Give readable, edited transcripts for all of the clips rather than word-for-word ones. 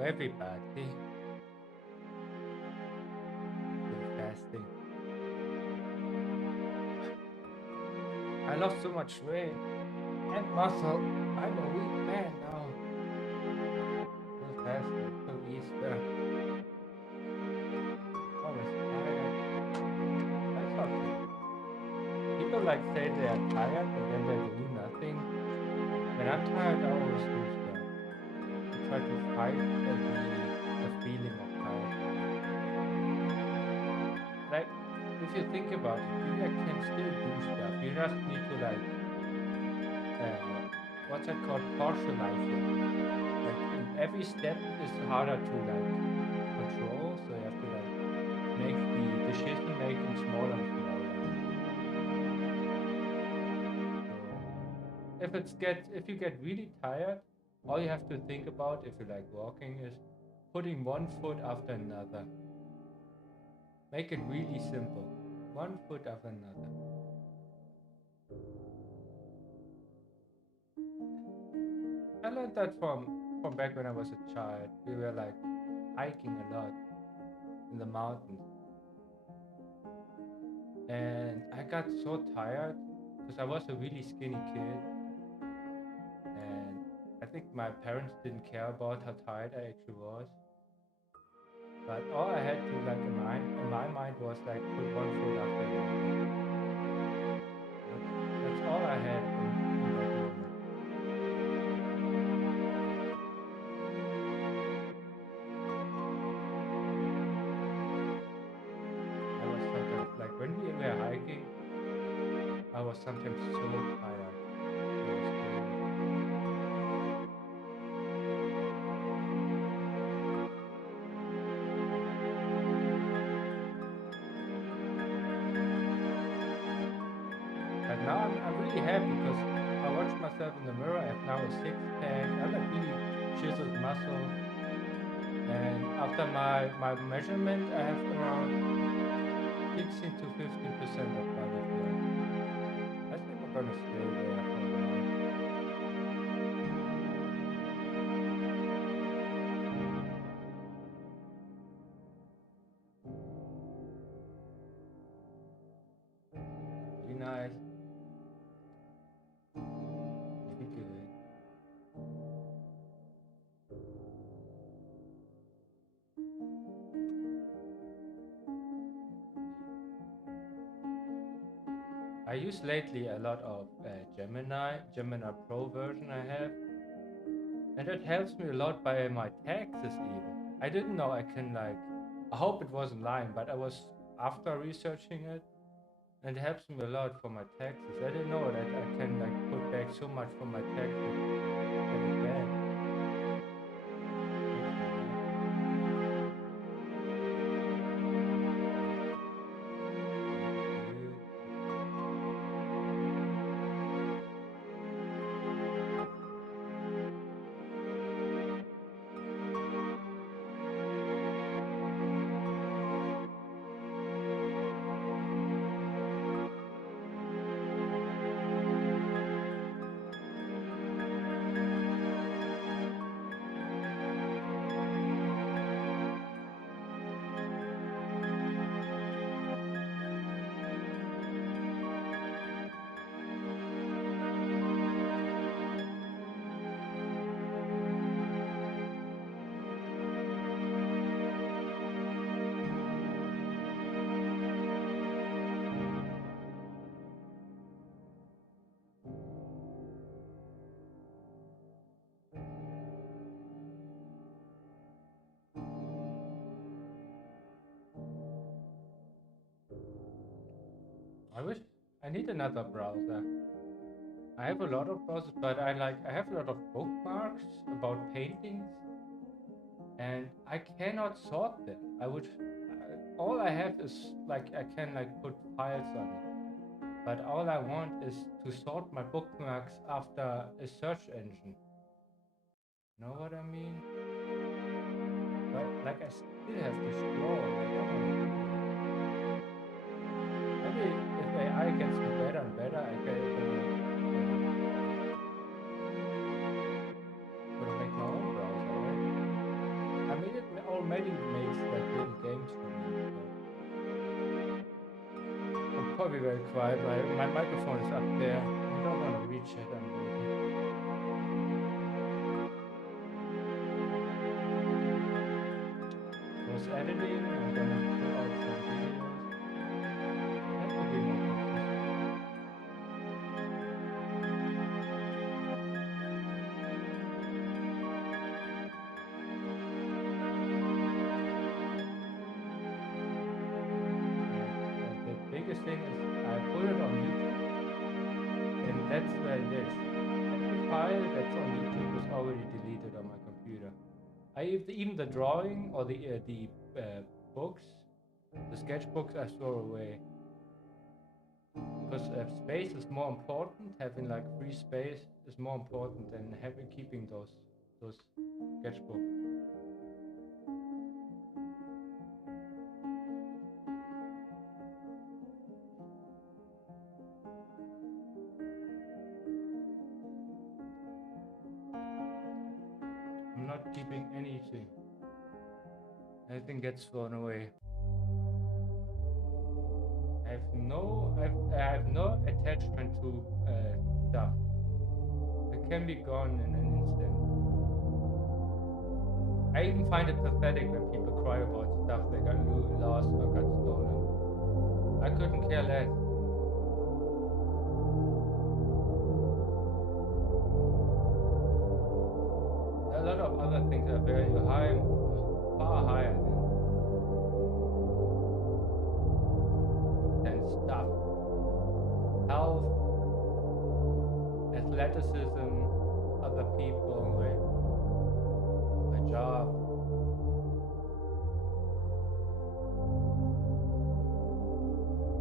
everybody. Still fasting. I lost so much weight and muscle. I'm a weak man now. Still fasting till Easter. Always tired. That's okay. People like say they are tired and then they do nothing. When I'm tired, I always do stuff. I try to fight the feeling of tiredness. Like, if you think about it, you can still do stuff. You just need to like, uh, what's that called? Partialize it. Like in every step is harder to like control, so you have to like make the decision making smaller and smaller. So if you get really tired, all you have to think about if you like walking is putting one foot after another. Make it really simple. One foot after another. I learned that from back when I was a child. We were like hiking a lot in the mountains, and I got so tired because I was a really skinny kid, and I think my parents didn't care about how tired I actually was. But all I had to like in my mind was like put one foot after another. That's all I had in that moment. I was sometimes like when we were hiking, I was sometimes so tired. It was crazy. But now I'm really happy because I watch myself in the mirror. I have now a six pack. I like really chiseled muscles. And after my measurement, I have around 16 to 15% of body fat. I think I'm gonna stay there for a while. Really nice. Really good. I use lately a lot of Gemini Pro version I have, and it helps me a lot by my taxes even. I didn't know I can like. I hope it wasn't lying, but I was after researching it, and it helps me a lot for my taxes. I didn't know that I can like put back so much from my taxes, get it back. Makes me happy. Really good. I wish I need another browser. I have a lot of browsers, but I have a lot of bookmarks about paintings, and I cannot sort them. All I have is like I can like put files on it, but all I want is to sort my bookmarks after a search engine. Know what I mean? But like I still have to scroll. I don't want to do that. Maybe if AI gets me better and better, I can gonna make my own browser, right? Medi makes like little games for me. So I'm probably very quiet. My microphone is up there. I don't want to reach it. I'm lazy. Was editing. I'm gonna pull out some videos. That could be more consistent. The biggest thing is I put it on YouTube, and that's where it is. Every file that's on YouTube is already deleted on my computer. Even the drawing or the books, the sketchbooks, I throw away because space is more important. Having like free space is more important than keeping those sketchbooks. I'm not keeping anything. Everything gets thrown away. I have no attachment to stuff. It can be gone in an instant. I even find it pathetic when people cry about stuff they got lost or got stolen. I couldn't care less. There are a lot of other things that value high, far higher than stuff. Health, athleticism, other people, my job.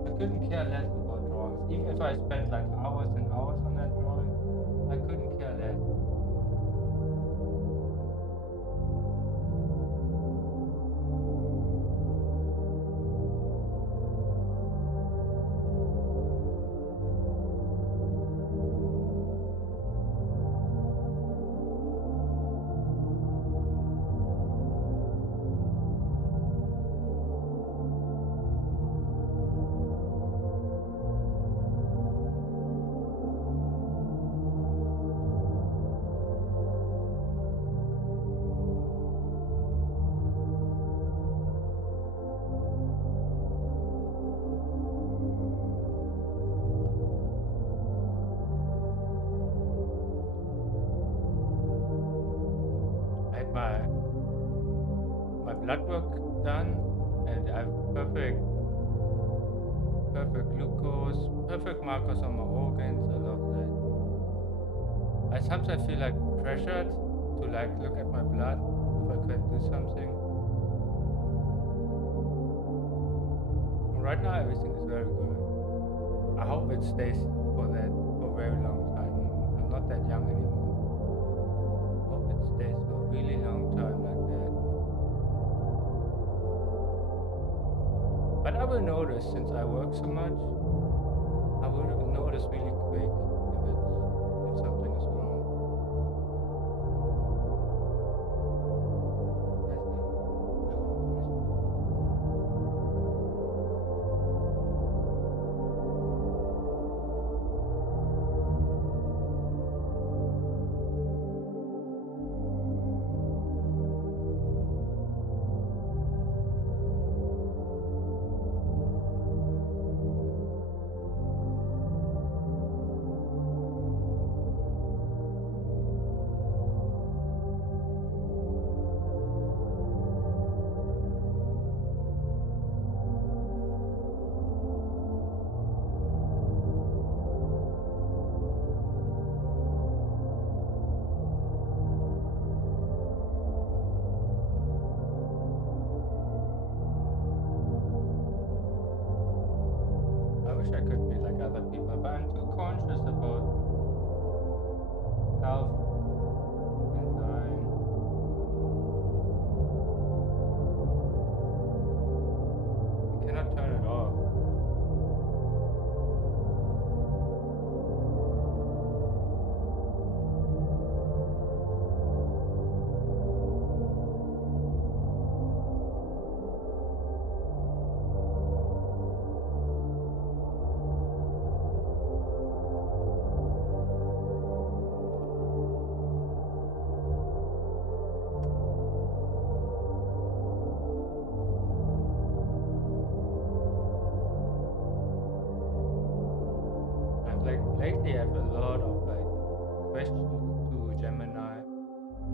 I couldn't care less about drawings. Even if I spent like hours and hours on that drawing, I couldn't care less. I had my blood work done, and I have perfect glucose, perfect markers on my organs. I love that. I sometimes feel like pressured to like look at my blood if I could do something. Right now everything is very good. I hope it stays for a very long time. I'm not that young anymore. I hope it stays for a really long time like that. But I will notice, since I work so much, I will notice really quick if something is wrong. lately I have a lot of like questions to Gemini.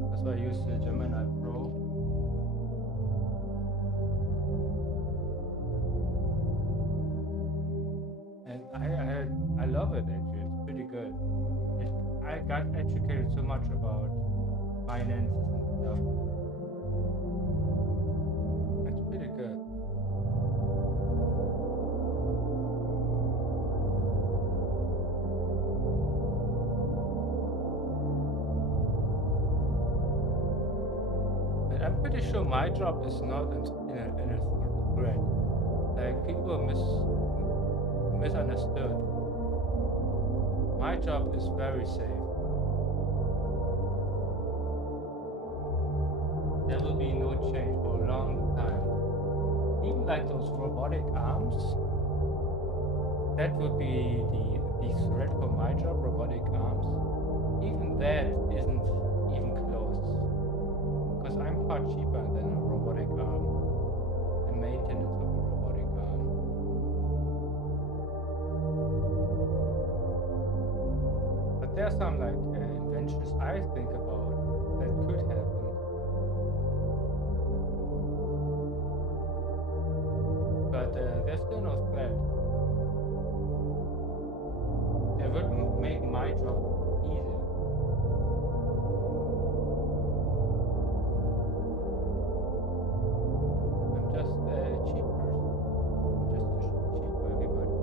That's why I use the Gemini Pro. And I love it actually. It's pretty good. It, I got educated so much about finances and stuff. It's pretty good. And I'm pretty sure my job is not in a threat. Like people misunderstood. My job is very safe. There will be no change for a long time. Even like those robotic arms, that would be the threat for my job, robotic arms. Even that isn't even close. Because I'm far cheaper than a robotic arm. The maintenance of a robotic arm. But there are some like inventions I think about that could happen. But there's still no threat. That would make my job easier. I'm just a cheap person. I'm just too cheap for everybody.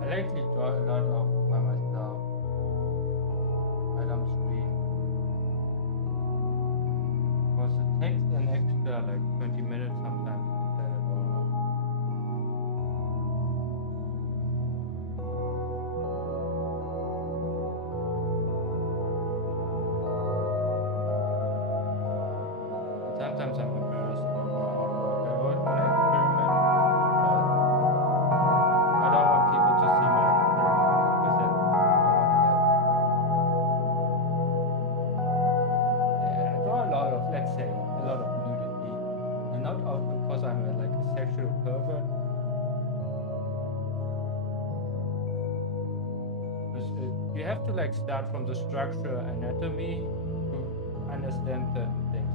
I lately draw a lot of by myself while I'm streaming. Because it takes an extra like 20 minutes sometimes to set it all up. And sometimes I'm embarrassed about my artwork. I always want to experiment, but I don't want people to see my experiments because then I want to like, yeah, I draw a lot of, let's say, a lot of nudity. And not all because I'm like a sexual pervert, because you have to like start from the structure anatomy to understand certain things.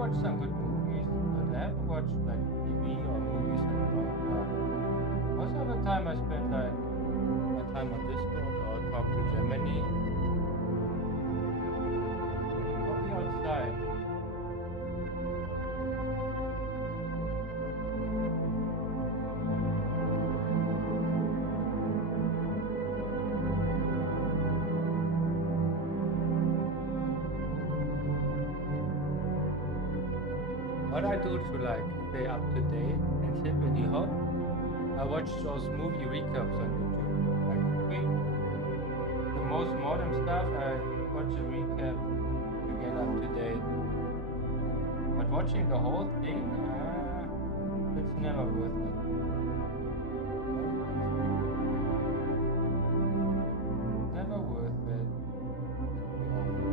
watch some good movies, but I haven't watched like TV or movies in a long time. Most of the time I spend like my time on Discord or talk to Gemini or be outside. What I do to like stay up to date and stay really hot, I watch those movie recaps on YouTube. Like the most modern stuff, I watch a recap to get up to date. But watching the whole thing, it's never worth it. Never worth it. Let's be honest.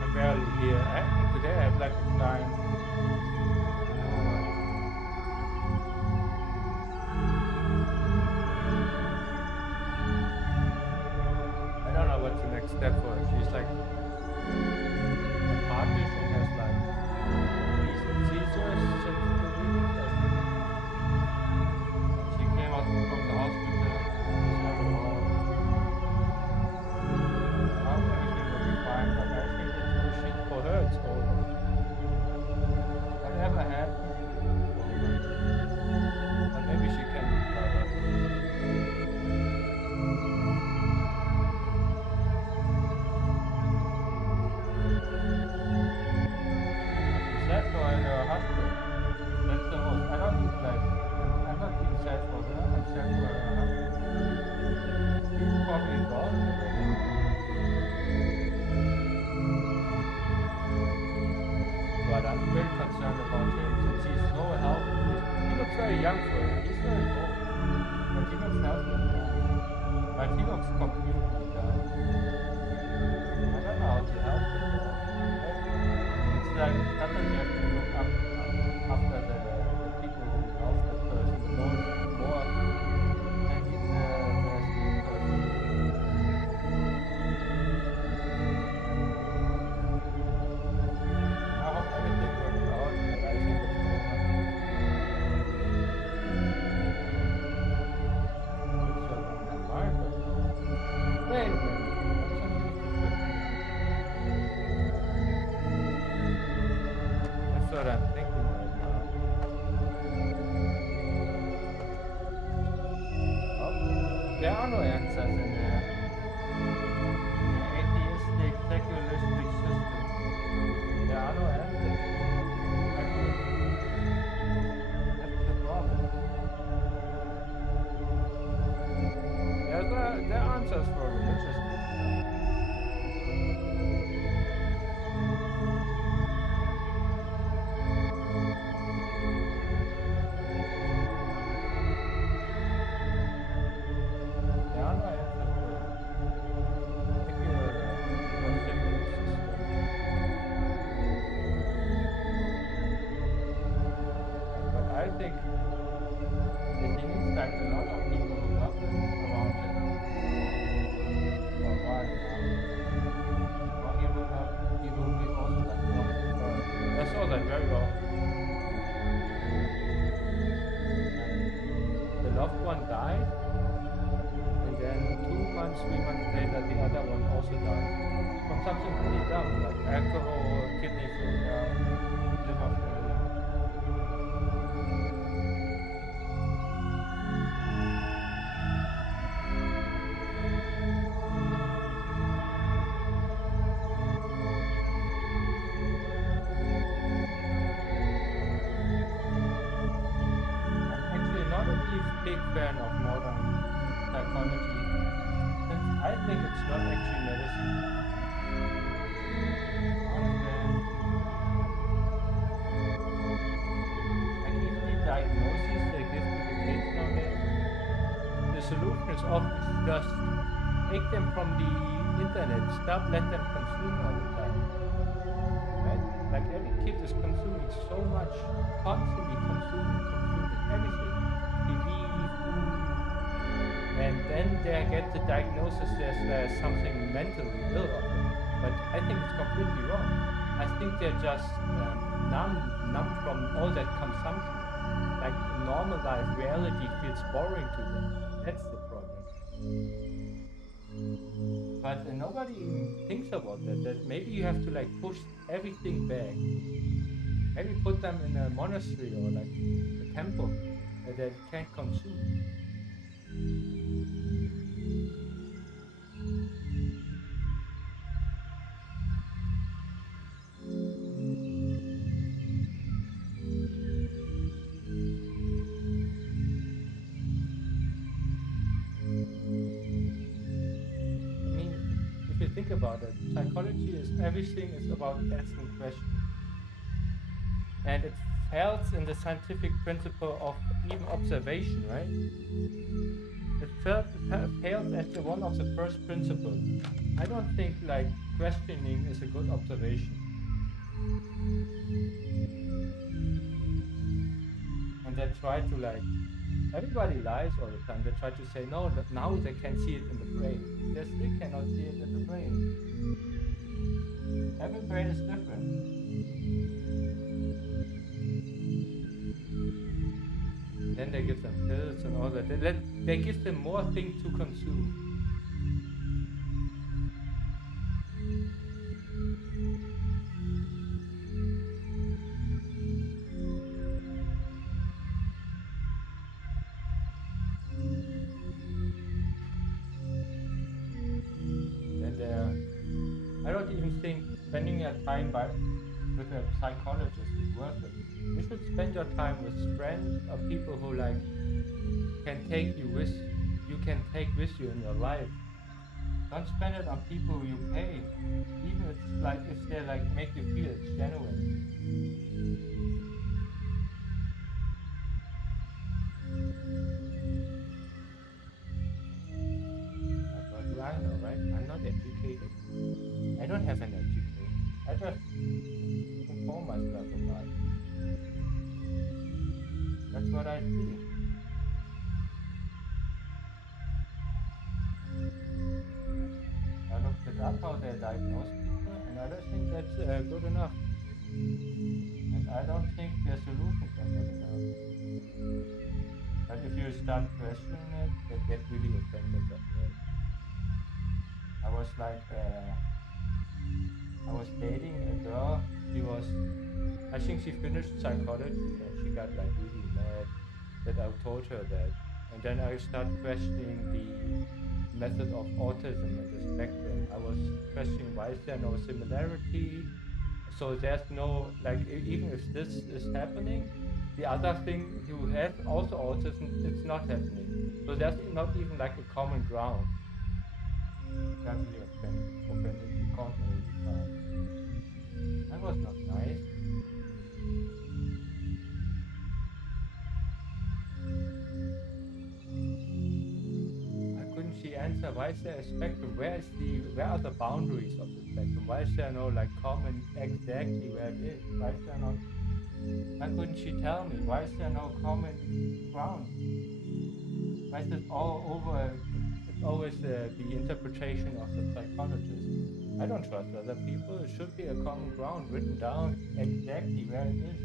I'm barely here. Today I have like a client. I don't know what's the next step for her. She's like a artist and has like recent seizures since 2 weeks. She came out from the hospital. She's never home. I hope everything will be fine, but I think for her it's over. Whatever happened, it's over. But maybe she can recover. Sad for her husband. That's the most. I don't even like. I'm not being sad for her. I'm sad for her husband. He's probably involved already. But I'm very concerned about him since he's so healthy. He looks very young for him. He's very old. But he looks healthy now. But he looks completely down. I don't know how to help him though. It's like sometimes you have to look up after the people who love the person the more. And he's the sweet person. I hope everything works out, but I think it's over. It's so on my mind right now. Wait a minute. That's what I'm thinking right now. Oh, there are no answers in there. The atheistic, secularistic system. There are no answers. That's the problem. There are answers for religious people. There are no answers for secular system. But I think that he needs like a lot of people who love him around him for a while now. Or he will not, he will be also like one of the I saw that very often. The loved one died, and then 2 months, 3 months later, the other one also died from from something really dumb like alcohol, kidney failure, liver failure. I'm actually not a really big fan of modern psychology since I think it's not actually medicine. Understand? Like even the diagnoses they give to the kids nowadays, the solution is often just take them from the internet, stop, let them consume all the time, right? Like every kid is consuming so much, constantly consuming everything, TV, food, and then they get the diagnosis there's something mentally ill of them. But I think it's completely wrong. I think they're just numb from all that consumption. Like normal life, reality feels boring to them. That's the problem. But nobody even thinks about that. That maybe you have to like push everything back. Maybe put them in a monastery or like a temple that they can't consume. I mean, if you think about it, psychology is everything is about asking questions. And it fails in the scientific principle of even observation, right? It fails as the one of the first principles. I don't think like questioning is a good observation. And they try to like everybody lies all the time. They try to say no, now they can see it in the brain. They still cannot see it in the brain. Every brain is different. And then they give them pills and all that. They give them more things to consume. And then they're I don't even think spending your time with a psychologist is worth it. You should spend your time with friends or people who like can take you can take with you in your life. Don't spend it on people you pay. Even it's like if they like make you feel it's genuine. But what do I know, right? I'm not educated. I don't have an education. I just inform myself about it. That's what I see. I looked it up how they diagnose people, and I don't think that's good enough. And I don't think their solutions are good enough. But if you start questioning it, they get really offended after it. I was like, I was dating a girl. She was, I think she finished psychology and she got like really mad that I told her that. And then I start questioning the method of autism and the spectrum. I was questioning why is there no similarity? So there's no like even if this is happening, the other thing you have also autism, it's not happening. So there's not even like a common ground. She got really offended. She called me a retard. That was not nice. Why couldn't she answer? Why is there a spectrum? Where are the boundaries of the spectrum? Why is there no like common exactly where it is? Why is there not? Why couldn't she tell me? Why is there no common ground? Why is it all over? It's always the interpretation of the psychologist. I don't trust other people. It should be a common ground written down exactly where it is.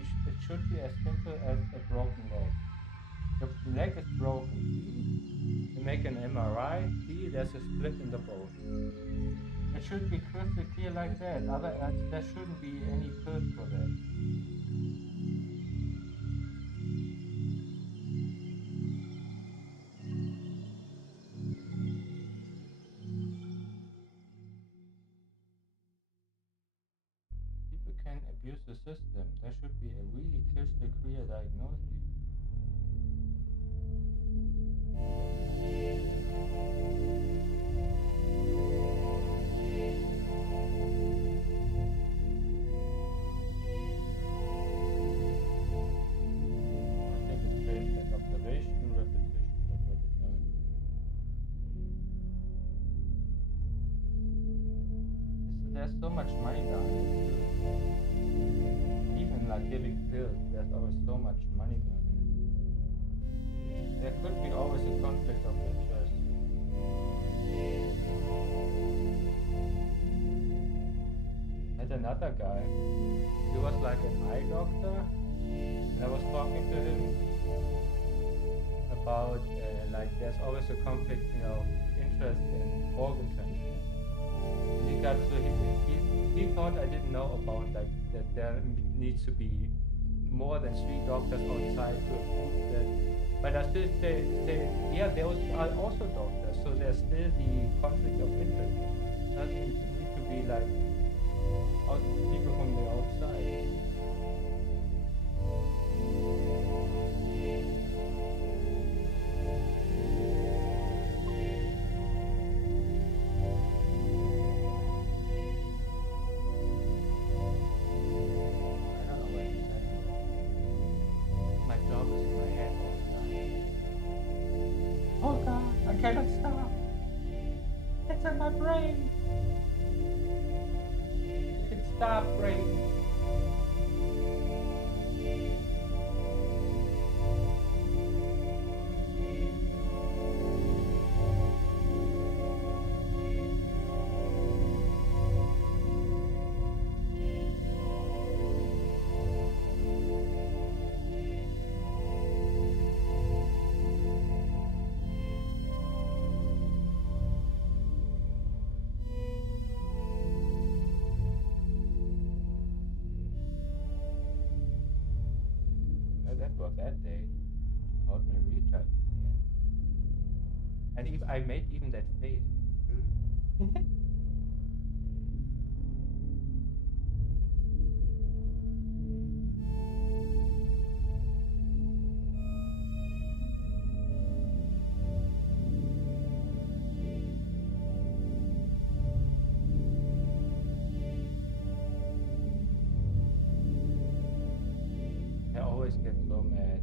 it should be as simple as a broken leg. Your leg is broken. See, you make an MRI. See, there's a split in the bone. It should be crystal clear like that. Otherwise, there shouldn't be any pills for that. People can abuse the system. There should be a really crystal clear diagnosis. I think it's based like observation, repetition, that's what it does. There's so much money behind it too. Even like giving pills, there's always so much money behind it. There could be always a conflict of interest. Had another guy. He was like an eye doctor, and I was talking to him about like there's always a conflict, interest in organ transplant. And he thought I didn't know about like that there needs to be more than 3 doctors outside to approve that. But I still say yeah, there are also doctors, so there's still the conflict of interest. It doesn't need to be like people from the outside. I don't know what to say. My job is in my head all the time. Oh God, I cannot stop. It's in my brain. You can stop, brain. That was that day. She called me retard in the end. And even, I made even that face. I always get so mad.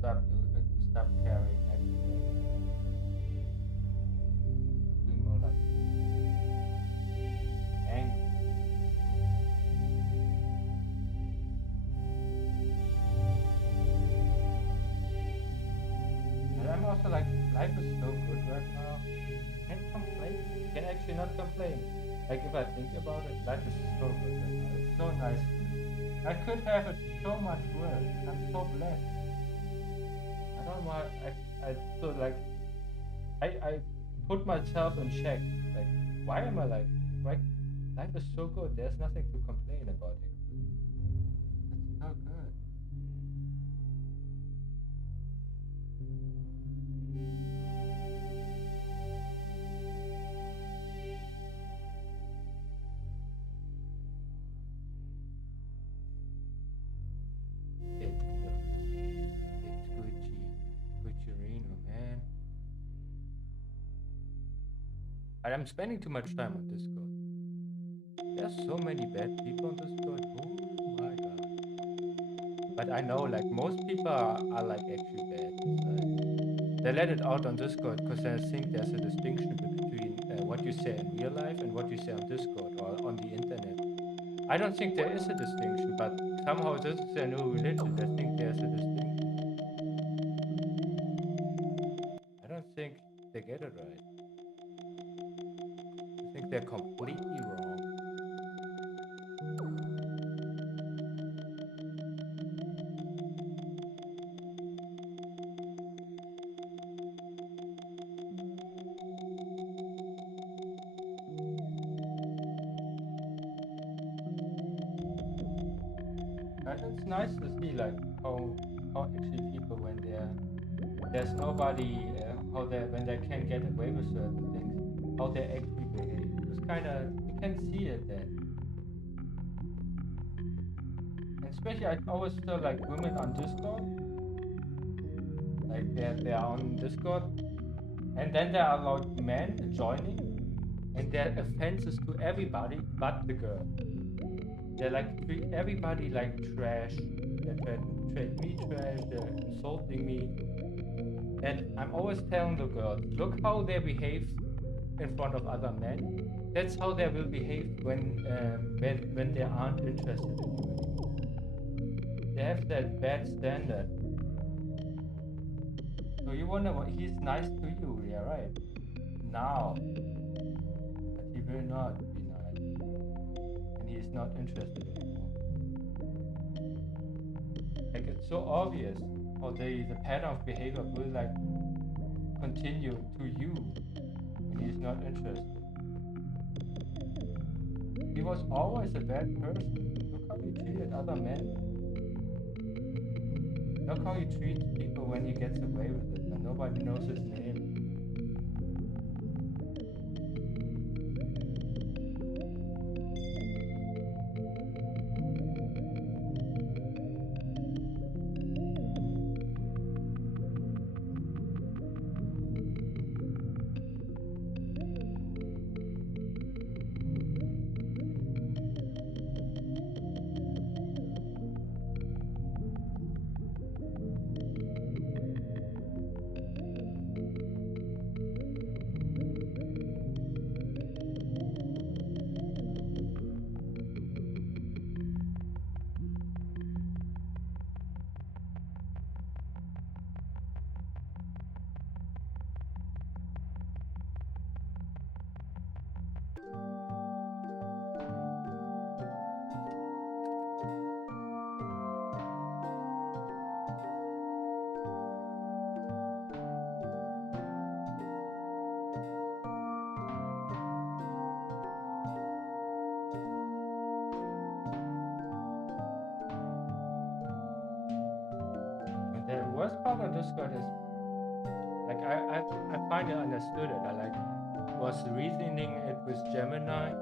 stop caring. Be more like angry. And I'm also like, life is so good right now. Can't complain. Can actually not complain. Like if I think about it, life is so good right now. It's so nice. I could have it so much worse. I'm so blessed. I don't know. I so like I put myself in check. Like why am I like why life is so good. There's nothing to complain about it. It's so good. It's Gucci. Gucciarino, man. And I'm spending too much time on Discord. There's so many bad people on Discord. Oh my god. But I know like most people are like actually bad. It's like they let it out on Discord because they think there's a distinction between what you say in real life and what you say on Discord or on the internet. I don't think there is a distinction, but somehow this is their new religion. They think there's a distinction. I don't think they get it right. I think they're completely wrong. But it's nice to see like how actually people when there's nobody how they when they can get away with certain things, how they actually behave. It's kind of you can see it then. And especially I always feel like women on Discord, like they're on Discord, and then there are like men joining, and they're offenses to everybody but the girl. They're like treat everybody like trash. They treat me trash. They're insulting me. And I'm always telling the girls, look how they behave in front of other men. That's how they will behave when they aren't interested in you anymore. They have that bad standard. So you wonder what he's nice to you, yeah, right? Now, but he will not be nice, and he is not interested anymore. Like it's so obvious how the pattern of behavior will like continue to you when he's not interested. He was always a bad person. Look how he treated other men. Look how he treats people when he gets away with it, when nobody knows his name. And the worst part of Discord is like I finally understood it. I like was reasoning it with Gemini.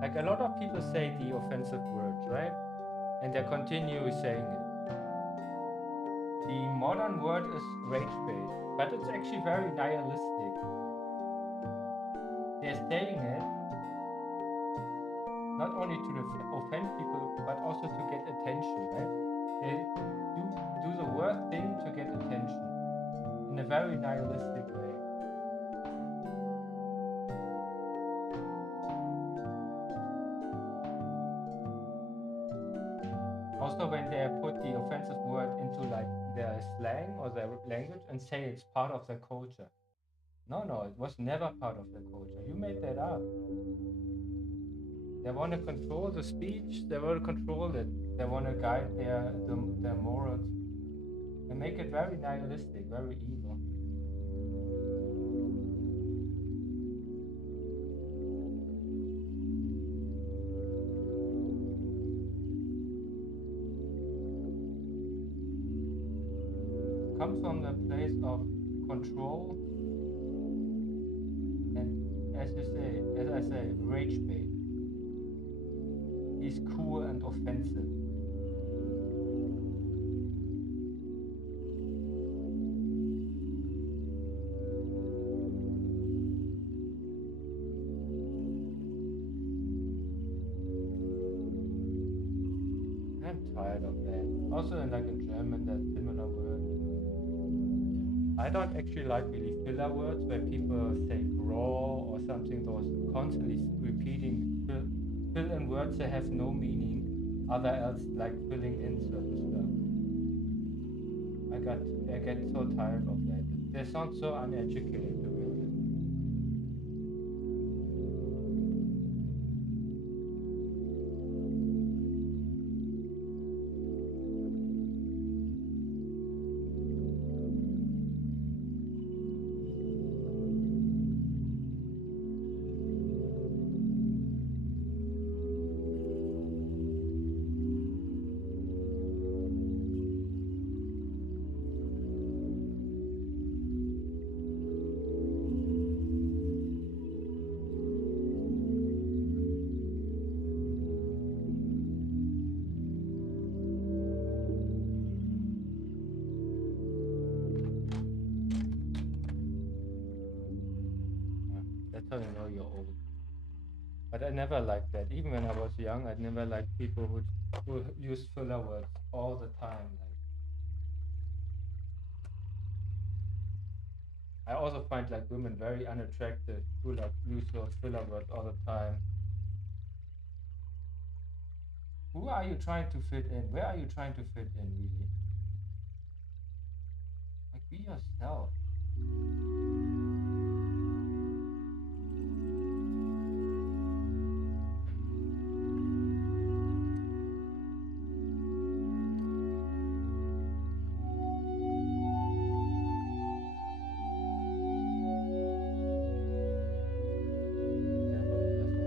Like a lot of people say the offensive words, right? And they continue saying it. The modern word is rage bait, but it's actually very nihilistic. They're saying it not only to offend people, but also to get attention, right? They do the worst thing to get attention. very nihilistic way. Also, when they put the offensive word into like their slang or their language and say it's part of their culture. No, no, it was never part of their culture. You made that up. They want to control the speech. They want to control it. They want to guide their morals and make it very nihilistic, very evil. Comes from the place of control and, as I say, rage bait. He's cool and offensive. I'm tired of that. Also, in German, there's similar words. I don't actually like really filler words where people say raw or something. Those constantly repeating fill in words that have no meaning, other else like filling in certain stuff. I get so tired of that. They sound so uneducated, to be honest. Yeah, that's how you know you're old. But I never liked that. Even when I was young, I never liked people who use filler words all the time. Like I also find like women very unattractive who like use those filler words all the time. Who are you trying to fit in? Where are you trying to fit in, really? Like be yourself. Yeah, probably this one.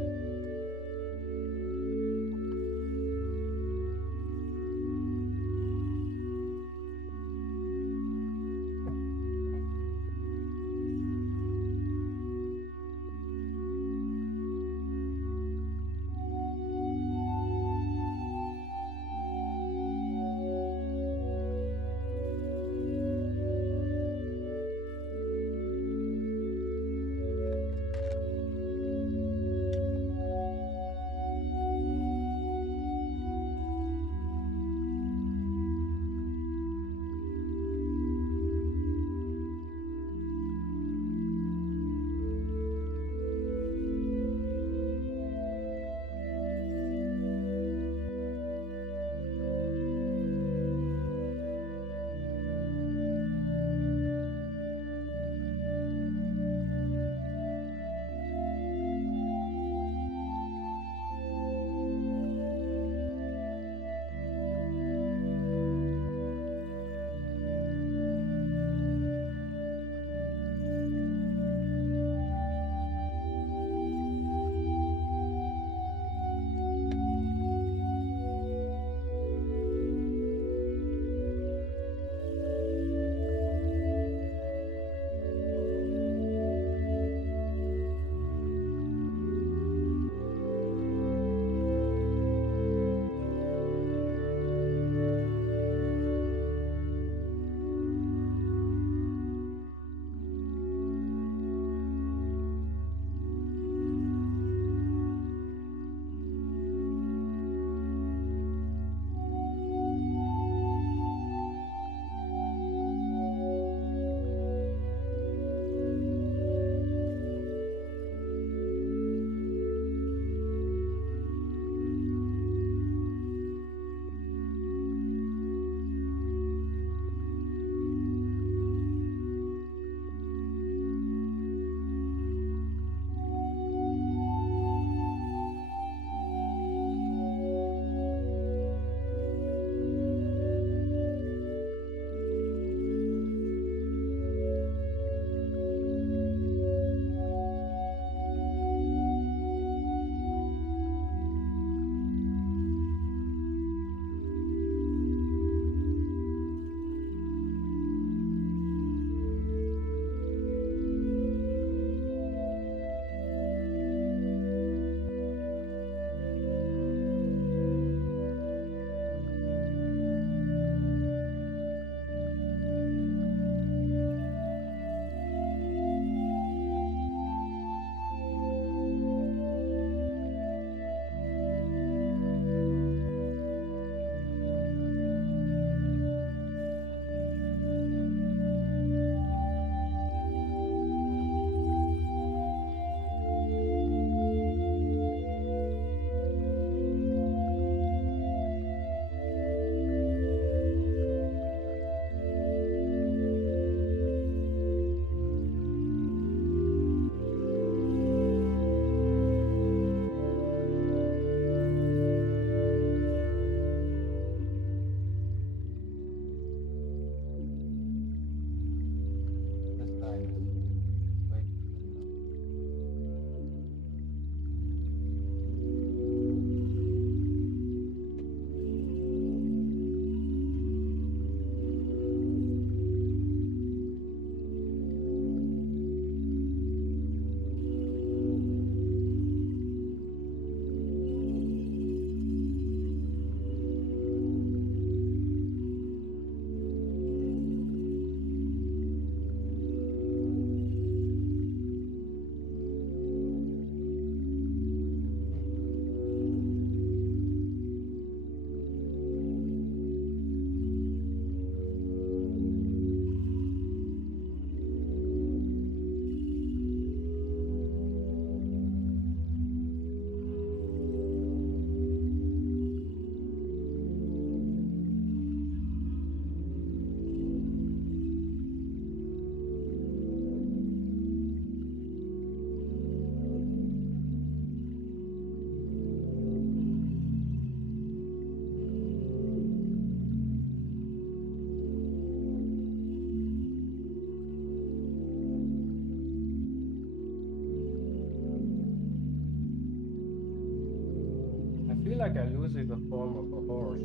like I'm losing the form of a horse.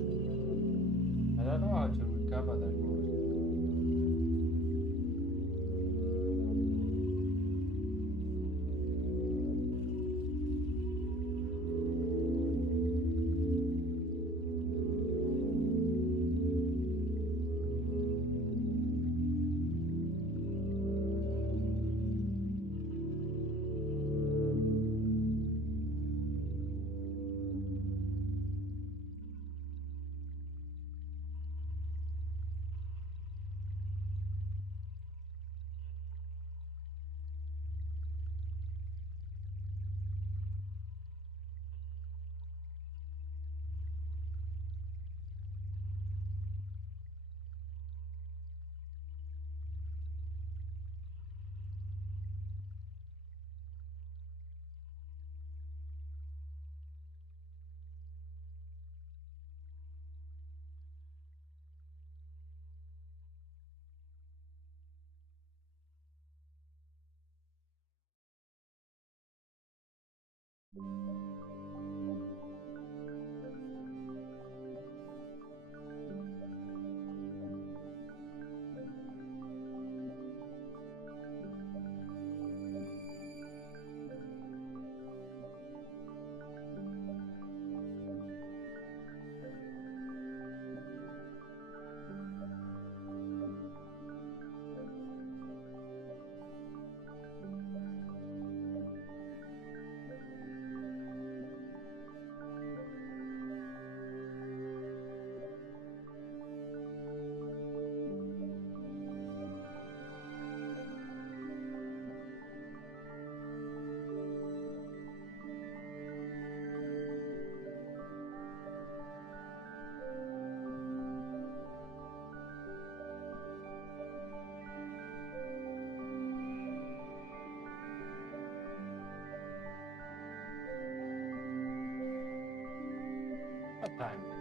I don't know how to recover that horse. What time?